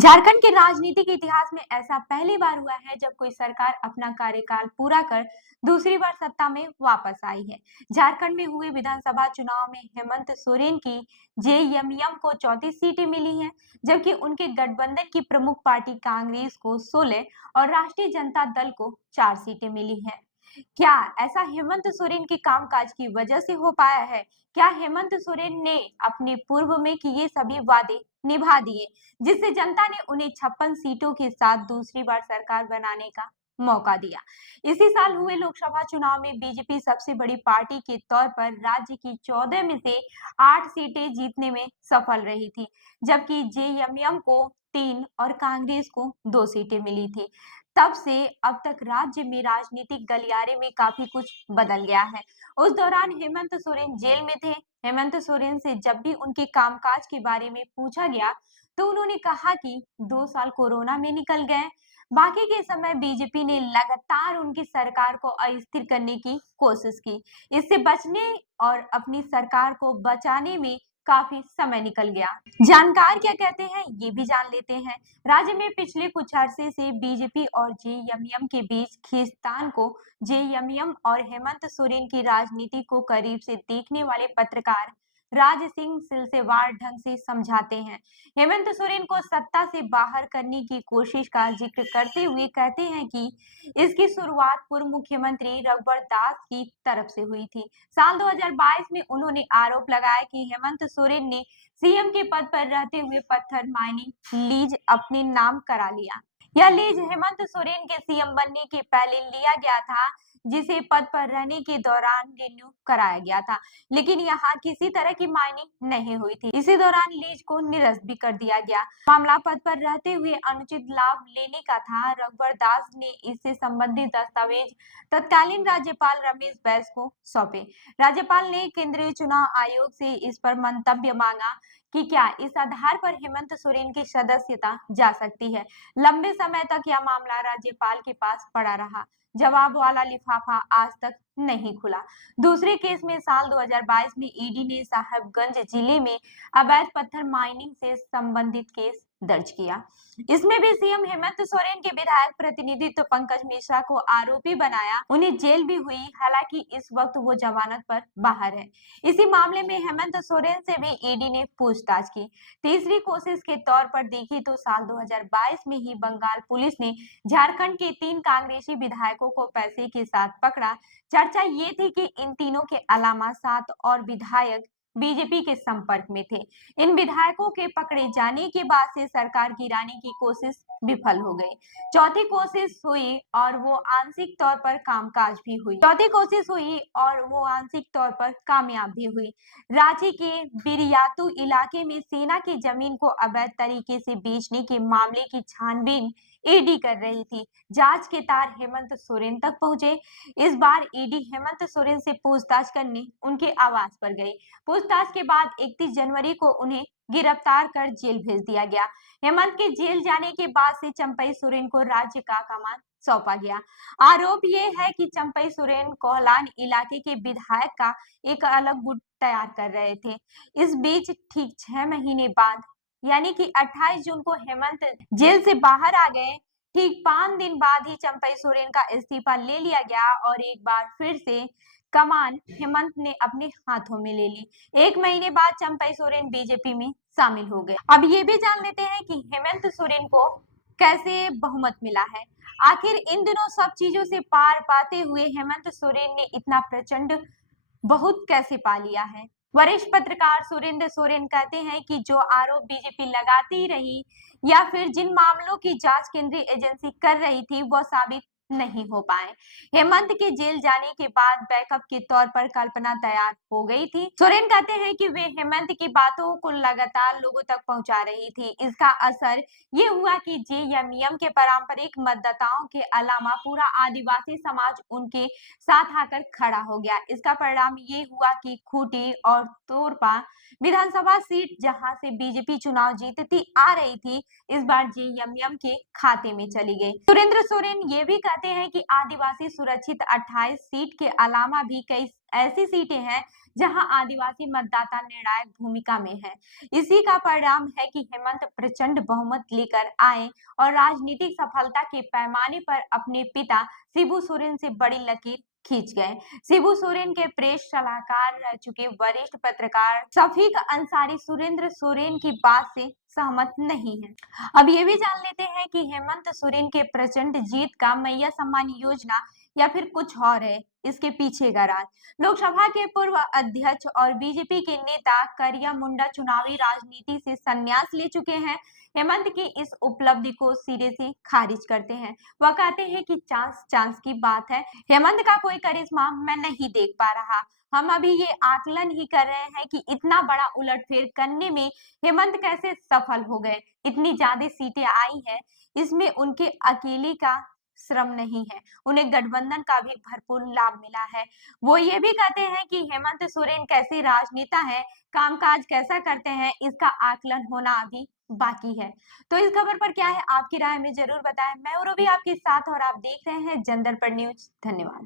झारखंड के राजनीतिक इतिहास में ऐसा पहली बार हुआ है जब कोई सरकार अपना कार्यकाल पूरा कर दूसरी बार सत्ता में वापस आई है। झारखंड में हुए विधानसभा चुनाव में हेमंत सोरेन की जेएमएम को 34 सीटें मिली हैं, जबकि उनके गठबंधन की प्रमुख पार्टी कांग्रेस को 16 और राष्ट्रीय जनता दल को 4 सीटें मिली हैं। क्या ऐसा हेमंत सोरेन के कामकाज की वजह से हो पाया है? क्या हेमंत सोरेन ने अपने पूर्व में किए सभी वादे निभा दिए, जिससे जनता ने उन्हें 56 सीटों के साथ दूसरी बार सरकार बनाने का मौका दिया? इसी साल हुए लोकसभा चुनाव में बीजेपी सबसे बड़ी पार्टी के तौर पर राज्य की 14 में से 8 सीटें जीतने में सफल रही थी, जबकि जेएमएम को 3 और कांग्रेस को 2 सीटें मिली थी। तब से अब तक राज्य में राजनीतिक गलियारे में काफी कुछ बदल गया है। उस दौरान हेमंत सोरेन जेल में थे। हेमंत सोरेन से जब भी उनके कामकाज के बारे में पूछा गया, तो उन्होंने कहा कि 2 साल कोरोना में निकल गए। बाकी के समय बीजेपी ने लगातार उनकी सरकार को अस्थिर करने की कोशिश की। इससे बचने और अपनी सरकार को बचाने में काफी समय निकल गया। जानकार क्या कहते हैं, ये भी जान लेते हैं। राज्य में पिछले कुछ अरसे से बीजेपी और जेएमएम के बीच खींचतान को जेएमएम और हेमंत सोरेन की राजनीति को करीब से देखने वाले पत्रकार राज सिंह सिलसिलेवार ढंग से समझाते हैं। हेमंत सोरेन को सत्ता से बाहर करने की कोशिश का जिक्र करते हुए कहते हैं कि इसकी शुरुआत पूर्व मुख्यमंत्री रघुवर दास की तरफ से हुई थी। साल 2022 में उन्होंने आरोप लगाया कि हेमंत सोरेन ने सीएम के पद पर रहते हुए पत्थर माइनिंग लीज अपने नाम करा लिया। यह लीज हेमंत सोरेन के सीएम बनने के पहले लिया गया था, जिसे पद पर रहने के दौरान रिन्यू कराया गया था, लेकिन यहाँ किसी तरह की माइनिंग नहीं हुई थी। इसी दौरान लीज को निरस्त भी कर दिया गया। मामला पद पर रहते हुए अनुचित लाभ लेने का था। रघुवर दास ने इससे संबंधित दस्तावेज तत्कालीन राज्यपाल रमेश बैस को सौंपे। राज्यपाल ने केंद्रीय चुनाव आयोग से इस पर मंतव्य मांगा कि क्या इस आधार पर हेमंत सोरेन की सदस्यता जा सकती है। लंबे समय तक यह मामला राज्यपाल के पास पड़ा रहा। जवाब वाला लिफाफा आज तक नहीं खुला। दूसरे केस में साल 2022 में ईडी ने साहिबगंज जिले में अवैध पत्थर माइनिंग से संबंधित केस दर्ज किया। इसमें भी सीएम हेमंत सोरेन के विधायक प्रतिनिधित्व पंकज मिश्रा को आरोपी बनाया। उन्हें जेल भी हुई, हालांकि इस वक्त वो जमानत पर बाहर है। इसी मामले में हेमंत सोरेन से भी ईडी ने पूछताछ की। तीसरी कोशिश के तौर पर देखी तो साल 2022 में ही बंगाल पुलिस ने झारखंड के 3 कांग्रेसी विधायकों को पैसे के साथ पकड़ा। चर्चा ये थी कि इन तीनों के अलावा 7 और विधायक बीजेपी के संपर्क में थे। इन विधायकों के पकड़े जाने के बाद से सरकार गिराने की कोशिश विफल हो गई। चौथी कोशिश हुई और वो आंशिक तौर पर कामकाज भी हुई। चौथी कोशिश हुई और वो आंशिक तौर पर कामयाब भी हुई। रांची के बिरियातू इलाके में सेना की जमीन को अवैध तरीके से बेचने के मामले की छानबीन ईडी कर रही थी। जांच के तार हेमंत सोरेन तक पहुंचे। इस बार ईडी हेमंत सोरेन से पूछताछ करने उनके आवास पर गई। पूछताछ के बाद 31 जनवरी को उन्हें गिरफ्तार कर जेल भेज दिया गया। हेमंत के जेल जाने के बाद से चंपई सोरेन को राज्य का कमान सौंपा गया। आरोप ये है कि चंपई सोरेन कोहलान इलाके के विधायक का एक अलग गुट तैयार कर रहे थे। इस बीच ठीक 6 महीने बाद यानी कि 28 जून को हेमंत जेल से बाहर आ गए। ठीक 5 दिन बाद ही चंपई सोरेन का इस्तीफा ले लिया गया और एक बार फिर से कमान हेमंत ने अपने हाथों में ले ली। 1 महीने बाद चंपई सोरेन बीजेपी में शामिल हो गए। अब ये भी जान लेते हैं कि हेमंत सोरेन को कैसे बहुमत मिला है। आखिर इन दिनों सब चीजों से पार पाते हुए हेमंत सोरेन ने इतना प्रचंड बहुत कैसे पा लिया है। वरिष्ठ पत्रकार सुरेंद्र सोरेन कहते हैं कि जो आरोप बीजेपी लगाती रही या फिर जिन मामलों की जांच केंद्रीय एजेंसी कर रही थी वो साबित नहीं हो पाए। हेमंत के जेल जाने के बाद बैकअप के तौर पर कल्पना तैयार हो गई थी। सोरेन कहते हैं कि वे हेमंत की बातों को लगातार लोगों तक पहुंचा रही थी। इसका असर ये हुआ कि जेएमएम के पारंपरिक मतदाताओं के अलावा पूरा आदिवासी समाज उनके साथ आकर खड़ा हो गया। इसका परिणाम ये हुआ कि खूंटी और तोरपा विधानसभा सीट जहां से बीजेपी चुनाव जीतती आ रही थी, इस बार जेएमएम के खाते में चली गई। सुरेंद्र सोरेन ये भी कहते कहते हैं कि आदिवासी सुरक्षित 28 सीट के अलावा भी कई ऐसी सीटें हैं जहां आदिवासी मतदाता निर्णायक भूमिका में हैं। इसी का परिणाम है कि हेमंत प्रचंड बहुमत लेकर आए और राजनीतिक सफलता के पैमाने पर अपने पिता शिबू सोरेन से बड़ी लकीर खींच गए। शिबू सोरेन के प्रेस सलाहकार रह चुके वरिष्ठ पत्रकार शफीक अंसारी सुरेंद्र सोरेन की बात से सहमत नहीं है। अब ये भी जान लेते हैं कि हेमंत सोरेन के प्रचंड जीत का मैया सम्मान योजना या फिर कुछ और है इसके पीछे का राज। लोकसभा के पूर्व अध्यक्ष और बीजेपी के नेता करिया मुंडा चुनावी राजनीति से संन्यास ले चुके हैं। हेमंत की इस उपलब्धि को सिरे से खारिज करते हैं। वह कहते हैं कि चांस चांस की बात है, हेमंत का कोई करिश्मा मैं नहीं देख पा रहा। हम अभी ये आकलन ही कर रहे हैं कि इतना बड़ा उलटफेर करने में हेमंत कैसे सफल हो गए। इतनी ज्यादा सीटें आई हैं, इसमें उनके अकेले का श्रम नहीं है, उन्हें गठबंधन का भी भरपूर लाभ मिला है। वो ये भी कहते हैं कि हेमंत सोरेन कैसे राजनेता है, कामकाज कैसा करते हैं, इसका आकलन होना अभी बाकी है। तो इस खबर पर क्या है आपकी राय, हमें जरूर बताएं। मैं उर्वी आपके साथ और आप देख रहे हैं जन दर्पण न्यूज। धन्यवाद।